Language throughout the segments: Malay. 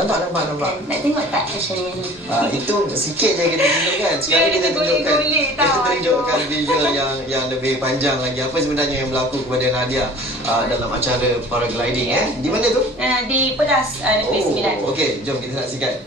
Nampak. Nak tengok tak actionnya ni? Itu sikit je kita tunjukkan. Sekarang kita tunjukkan. Kita tunjukkan visual yang lebih panjang lagi. Apa sebenarnya yang berlaku kepada Nadia dalam acara paragliding Di mana tu? Di Pedas Negeri Sembilan. Okey, jom kita saksikan.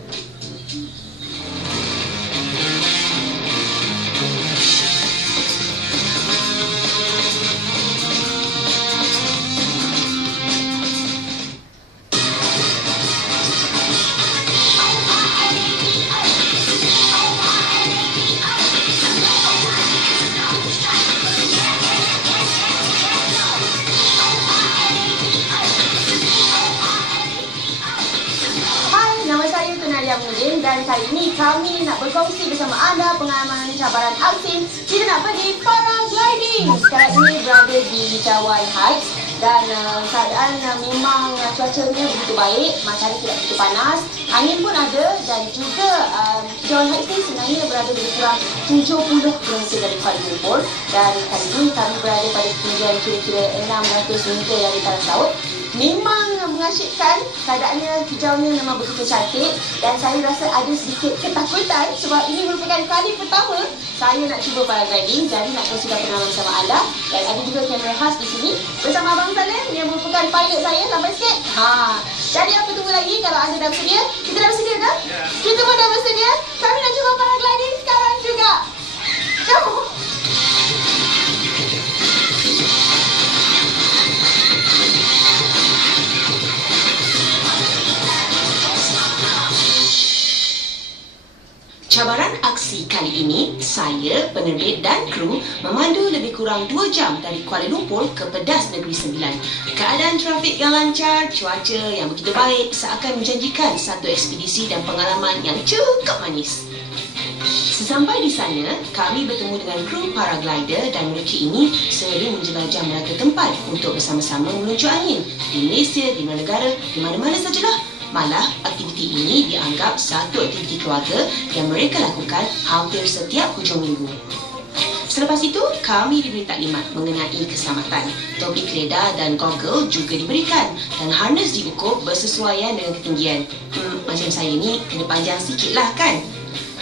Dan kali ini kami nak berkongsi bersama anda pengalaman cabaran aksi kita nak pergi paragliding. Sekarang ini berada di Jawai Heights dan keadaan memang cuacanya begitu baik, matahari tidak begitu panas, angin pun ada dan juga Jawai Heights ini sebenarnya berada lebih kurang 70 km dari Kuala Lumpur dan kali ini kami berada pada ketinggian kira-kira 600 meter dari tanah laut. Memang mengasyikkan, keadaannya hijaunya memang begitu cantik dan saya rasa ada sedikit ketakutan sebab ini merupakan kali pertama saya nak cuba paragliding, jadi nak kongsikan pengalaman sama anda dan ada juga kamera khas di sini bersama Abang Salim yang merupakan pilot saya. Sampai sikit. Jadi apa tunggu lagi? Kalau anda dah bersedia, kita dah bersedia ke? Kita pun dah bersedia. Kami nak cuba paragliding sekarang juga. Jom! Cabaran aksi kali ini, saya, penerbit dan kru memandu lebih kurang 2 jam dari Kuala Lumpur ke Pedas Negeri Sembilan. Keadaan trafik yang lancar, cuaca yang begitu baik seakan menjanjikan satu ekspedisi dan pengalaman yang cukup manis. Sesampai di sana, kami bertemu dengan kru paraglider dan mereka ini sering menjelajah merata tempat untuk bersama-sama meluncur angin di Malaysia, di luar negara, di mana-mana sajalah. Malah, aktiviti ini dianggap satu aktiviti keluarga yang mereka lakukan hampir setiap hujung minggu. Selepas itu, kami diberi taklimat mengenai keselamatan. Topi keledar dan goggle juga diberikan dan harness diukur bersesuaian dengan ketinggian. Macam saya ni, kena panjang sikit lah kan?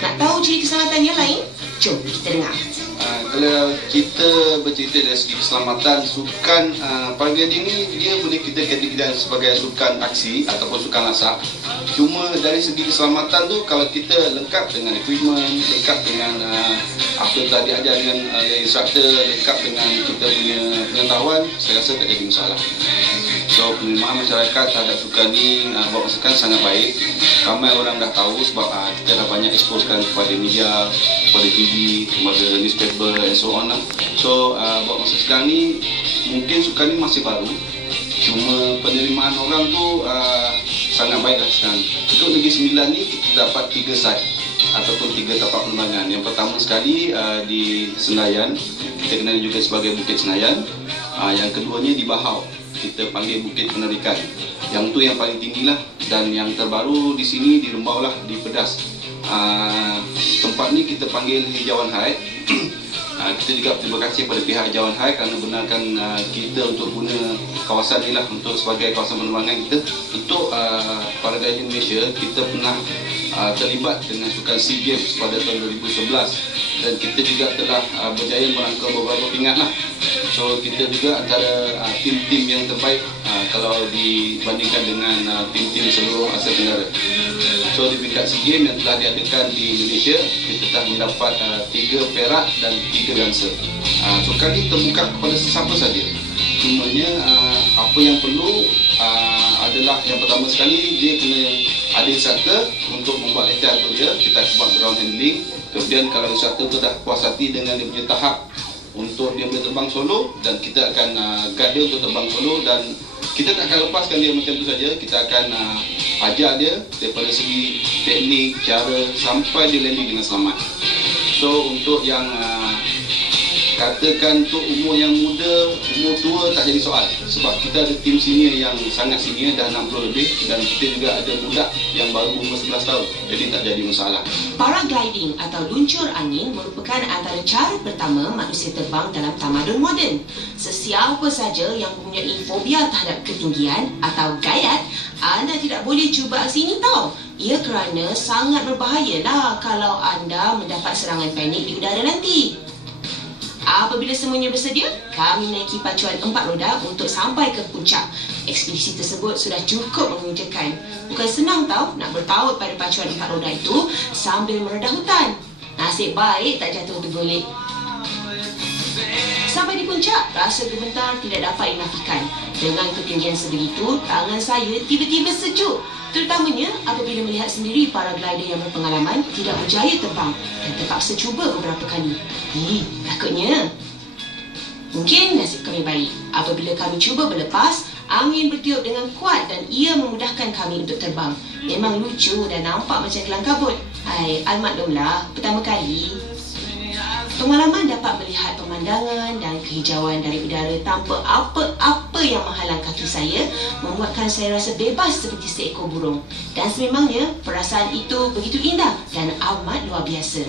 Nak tahu ciri keselamatan yang lain? Jom kita dengar. Kalau kita bercerita dari segi keselamatan, sukan paragliding ni dia boleh kita kategorikan sebagai sukan aksi ataupun sukan lasak. Cuma dari segi keselamatan tu, kalau kita lengkap dengan equipment, lengkap dengan apa telah diajar dengan instruktor, lengkap dengan kita punya pengetahuan, saya rasa tak jadi masalah. So penerimaan masyarakat terhadap sukan ni buat masakan sangat baik. Ramai orang dah tahu sebab kita dah banyak exposekan kepada media, kepada TV, kepada newspaper and so on lah. So buat masa sekarang ni mungkin sukan ni masih baru, cuma penerimaan orang tu sangat baik lah sekarang. Untuk Negeri Sembilan ni kita dapat 3 site ataupun 3 tempat penerbangan. Yang pertama sekali di Senayan, kita kenali juga sebagai Bukit Senayan. Yang keduanya di Bahau, kita panggil Bukit Penarikan. Yang tu yang paling tinggi lah. Dan yang terbaru di sini di Rembau lah, di Pedas. Tempat ni kita panggil Hijauan High. Kita juga terima kasih kepada pihak Hijauan High kerana benarkan kita untuk guna kawasan ni lah untuk sebagai kawasan penerbangan kita. Untuk paragliding Malaysia, kita pernah terlibat dengan sukan SEA Games pada tahun 2011 dan kita juga telah berjaya merangkul beberapa pingat lah. So kita juga antara tim-tim yang terbaik kalau dibandingkan dengan tim-tim seluruh Asia Tenggara. So di peringkat SEA Games yang telah diadakan di Indonesia, kita telah mendapat 3 perak dan 3 gangsa. Sukan ini terbuka kepada sesiapa saja. Cumanya apa yang perlu adalah yang pertama sekali dia kena ada instruktor untuk membuat latihan untuk dia. Kita akan buat ground handling. Kemudian kalau instruktor tu dah puas hati dengan dia punya tahap untuk dia boleh terbang solo, dan kita akan guide dia untuk terbang solo, dan kita tak akan lepaskan dia macam tu saja. Kita akan ajar dia daripada segi teknik, cara sampai dia landing dengan selamat. So untuk yang katakan untuk umur yang muda, umur tua tak jadi soal. Sebab kita ada tim senior yang sangat senior, dah 60 lebih, dan kita juga ada budak yang baru umur 11 tahun. Jadi tak jadi masalah. Paragliding atau luncur angin merupakan antara cara pertama manusia terbang dalam tamadun moden. Sesiapa saja yang mempunyai fobia terhadap ketinggian atau gayat, anda tidak boleh cuba aksi ini tau. Ia kerana sangat berbahayalah kalau anda mendapat serangan panik di udara nanti. Apabila semuanya bersedia, kami menaiki pacuan 4 roda untuk sampai ke puncak. Ekspedisi tersebut sudah cukup mengujakan. Bukan senang tau nak berpaut pada pacuan 4 roda itu sambil meredah hutan. Nasib baik tak jatuh tergolek. Sampai di puncak, rasa gemetar tidak dapat dinafikan. Dengan ketinggian sebegitu, tangan saya tiba-tiba sejuk. Terutamanya apabila melihat sendiri para glider yang berpengalaman tidak berjaya terbang dan terpaksa cuba beberapa kali. Takutnya. Mungkin nasib kami baik. Apabila kami cuba berlepas, angin bertiup dengan kuat dan ia memudahkan kami untuk terbang. Memang lucu dan nampak macam kelang kabut. Almaklumlah, pertama kali. Pengalaman dapat melihat pemandangan dan kehijauan dari udara tanpa apa-apa yang menghalang kaki saya membuatkan saya rasa bebas seperti seekor burung. Dan sememangnya, perasaan itu begitu indah dan amat luar biasa.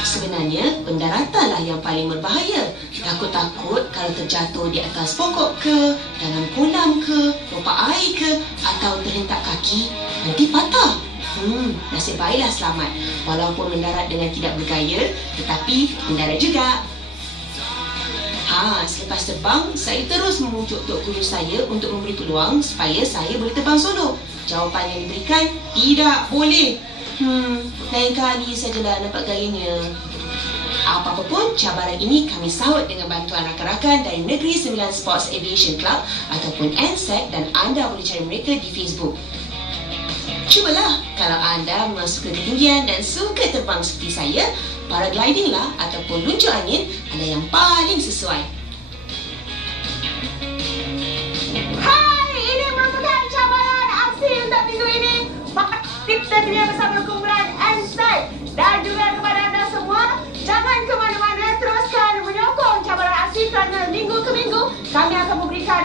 Sebenarnya, pendaratanlah yang paling berbahaya. Takut-takut kalau terjatuh di atas pokok ke, dalam kolam ke, pompa air ke, atau terhentak kaki, nanti patah. Nasib baiklah selamat. Walaupun mendarat dengan tidak bergaya, tetapi mendarat juga. Selepas terbang, saya terus memujuk tok guru saya untuk memberi peluang supaya saya boleh terbang solo. Jawapan yang diberikan, tidak boleh. Lain kali sajalah nampak gayanya. Apa-apa pun, cabaran ini kami sahut dengan bantuan rakan-rakan dari Negeri Sembilan Sports Aviation Club ataupun NSAC, dan anda boleh cari mereka di Facebook. Cubalah kalau anda memang suka ketinggian dan suka terbang seperti saya, paragliding lah ataupun luncur angin adalah yang paling sesuai. Hai, ini merupakan cabaran aksi untuk minggu ini. Maka tips dan triknya bersama kumpulan NSAC dan juga kepada anda semua, jangan ke mana-mana, teruskan menyokong cabaran aksi kerana minggu ke minggu kami akan memberikan